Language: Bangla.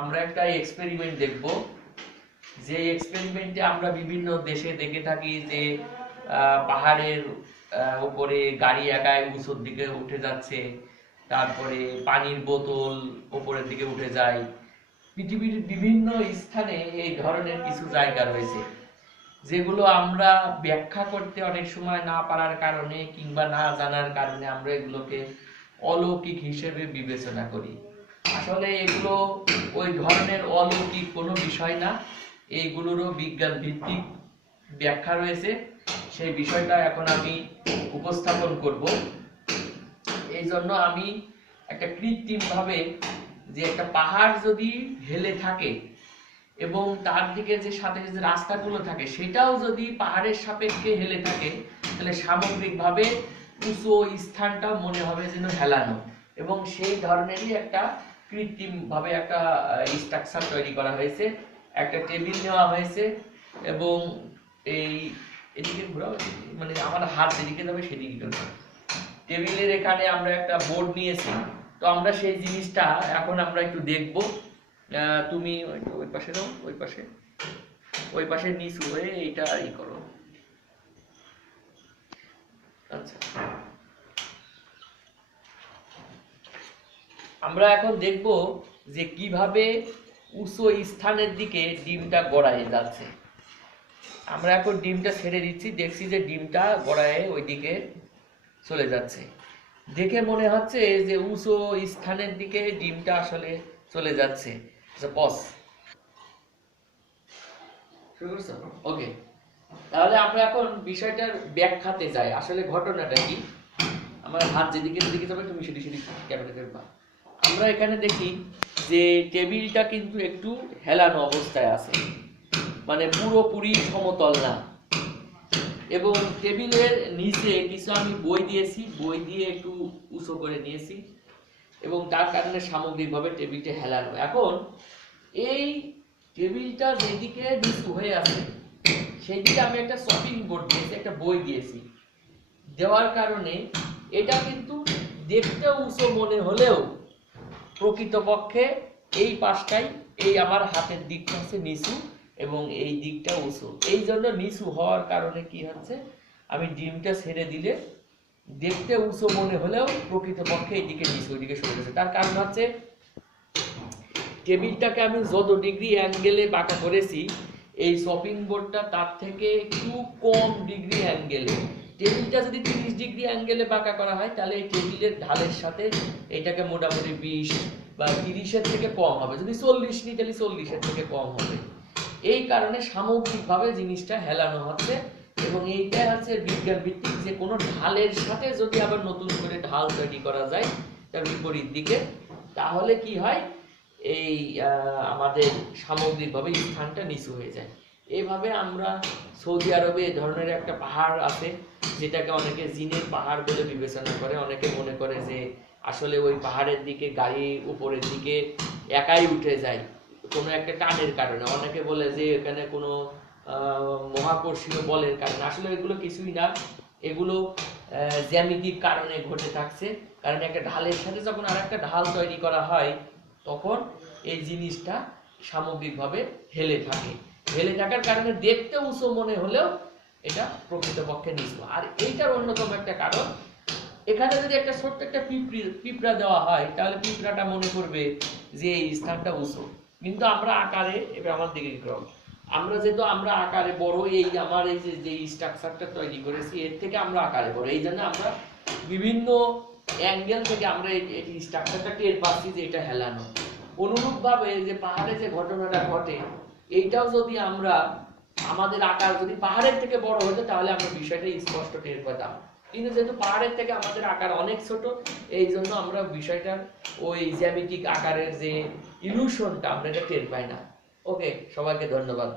আমরা একটা এক্সপেরিমেন্ট দেখব। যে এক্সপেরিমেন্টে আমরা বিভিন্ন দেশে দেখে থাকি যে পাহাড়ের উপরে গাড়ি একাই উঁচুর দিকে উঠে যাচ্ছে, তারপরে পানির বোতল উপরের দিকে উঠে যায়। পৃথিবীর বিভিন্ন স্থানে এই ধরনের কিছু জায়গা রয়েছে যেগুলো আমরা ব্যাখ্যা করতে অনেক সময় না পারার কারণে কিংবা না জানার কারণে আমরা এগুলোকে অলৌকিক হিসেবে বিবেচনা করি। আসলে এগুলো ওই ধরনের অলৌকিক কোনো বিষয় না, এইগুলোরও বিজ্ঞান ভিত্তিক ব্যাখ্যা রয়েছে। সেই বিষয়টা এখন আমি উপস্থাপন করব। এই জন্য আমি একটা কৃত্রিমভাবে যে একটা পাহাড় যদি হেলে থাকে এবং তার দিকে যে সাথে যে রাস্তাগুলো থাকে সেটাও যদি পাহাড়ের সাপেক্ষে হেলে থাকে, তাহলে সামগ্রিকভাবে উঁচু স্থানটাও মনে হবে যেন হেলানো, এবং সেই ধরনেরই একটা কৃত্রিমভাবে একটা স্ট্রাকচার তৈরি করা হয়েছে। একটা টেবিল নেওয়া হয়েছে এবং এই এদিকে ঘোরাও, মানে আমার হাত যেদিকে যাবে সেদিকে যাবে। টেবিলের এখানে আমরা একটা বোর্ড নিয়েছি, তো আমরা সেই জিনিসটা এখন আমরা একটু দেখব। তুমি ওই পাশে দাও, ওই পাশে নিচু হয়ে এইটা ই করো। আচ্ছা, আমরা এখন দেখব যে কিভাবে উঁচু স্থানের দিকে ডিমটা গড়ায় যাচ্ছে। আমরা এখন ডিমটা ছেড়ে দিচ্ছি, দেখছি যে ডিমটা গড়ায় ওইদিকে চলে যাচ্ছে। দেখে মনে হচ্ছে যে উঁচু স্থানের দিকে ডিমটা আসলে চলে যাচ্ছে। পজ শুরু করছো? ওকে, তাহলে আমরা এখন বিষয়টার ব্যাখ্যাতে যাই। আসলে ঘটনাটা কি? আমার হাত যেদিকে যেদিকে যাবে তুমি সেদিকে ক্যামেরা দেখবা। আমরা এখানে দেখি যে টেবিলটা কিন্তু একটু হেলানো অবস্থায় আছে, মানে পুরোপুরি সমতল না। এবং টেবিলের নিচে কিছু আমি বই দিয়েছি, বই দিয়ে একটু উঁচু করে নিয়েছি এবং তার কারণে সামগ্রিকভাবে টেবিলটা হেলানো। এখন এই টেবিলটা যেদিকে নিচু হয়ে আছে সেই দিকে আমি একটা শপিং বোর্ড দিয়েছি, একটা বই দিয়েছি। দেওয়ার কারণে এটা কিন্তু দেখতে উঁচু মনে হলেও প্রকৃতপক্ষে এই পাশটাই, এই আমার হাতের দিকটা হচ্ছে নিচু এবং এই দিকটা উঁচু। এই জন্য নিচু হওয়ার কারণে কি হচ্ছে, আমি ডিমটা ছেড়ে দিলে দেখতে উঁচু মনে হলেও প্রকৃতপক্ষে এইদিকে নিচু, ওইদিকে সরে গেছে। তার কারণ হচ্ছে টেবিলটাকে আমি যত ডিগ্রি অ্যাঙ্গেলে বাঁকা করেছি, এই শপিং বোর্ডটা তার থেকে একটু কম ডিগ্রি অ্যাঙ্গেলে। টেবিলটা যদি 30 ডিগ্রি অ্যাঙ্গেলে বাঁকা করা হয় তাহলে এই টেবিলের ঢালের সাথে এটাকে মোটামুটি 20 বা 30-এর থেকে কম হবে। যদি 40 নিই তাহলে 40-এর থেকে কম হবে। এই কারণে সামগ্রিকভাবে জিনিসটা হেলানো হচ্ছে এবং এইটা হচ্ছে বিজ্ঞান ভিত্তিক যে কোনো ঢালের সাথে যদি আবার নতুন করে ঢাল তৈরি করা যায় তার বিপরীত দিকে, তাহলে কি হয়, এই আমাদের সামগ্রিকভাবে স্থানটা নিচু হয়ে যায়। এইভাবে আমরা সৌদি আরবে এ ধরনের একটা পাহাড় আছে যেটাকে অনেকে জিনের পাহাড় বলে বিবেচনা করে। অনেকে মনে করে যে আসলে ওই পাহাড়ের দিকে গাড়ি উপরের দিকে একাই উঠে যায় কোনো একটা টানের কারণে। অনেকে বলে যে এখানে কোনো মহাকর্ষীয় বলের কারণে। আসলে এগুলো কিছুই না, এগুলো জ্যামিতিক কারণে ঘটে থাকছে। কারণ একটা ঢালের সাথে যখন আর একটা ঢাল তৈরি করা হয় তখন এই জিনিসটা সামগ্রিকভাবে হেলে থাকে। হেলে থাকার কারণে দেখতে উঁচু মনে হলেও এটা প্রকৃতপক্ষে নিচু। আর এইটার অন্যতম একটা কারণ, এখানে যদি একটা ছোট্ট একটা পিঁপড়া দেওয়া হয় তাহলে পিঁপড়াটা মনে করবে যে এই স্থানটা উঁচু, কিন্তু আমরা আকারে, এবার আমার দিকে গ্রহ, আমরা যেহেতু আমরা আকারে বড়, এই আমার এই যে স্ট্রাকচারটা তৈরি করেছি এর থেকে আমরা আকারে বড়, এই জন্য আমরা বিভিন্ন অ্যাঙ্গেল থেকে আমরা এই স্ট্রাকচারটা টের পাচ্ছি যে এটা হেলানো। অনুরূপভাবে যে পাহাড়ে যে ঘটনাটা ঘটে, এইটাও যদি আমরা আমাদের আকার যদি পাহাড়ের থেকে বড় হতো তাহলে আমরা বিষয়টা স্পষ্ট টের পেতাম। কিন্তু যেহেতু পাহাড়ের থেকে আমাদের আকার অনেক ছোট, এই জন্য আমরা বিষয়টার ওই জ্যামিতিক আকারের যে ইলুশনটা আমরা এটা টের পাই না। ওকে, সবাইকে ধন্যবাদ।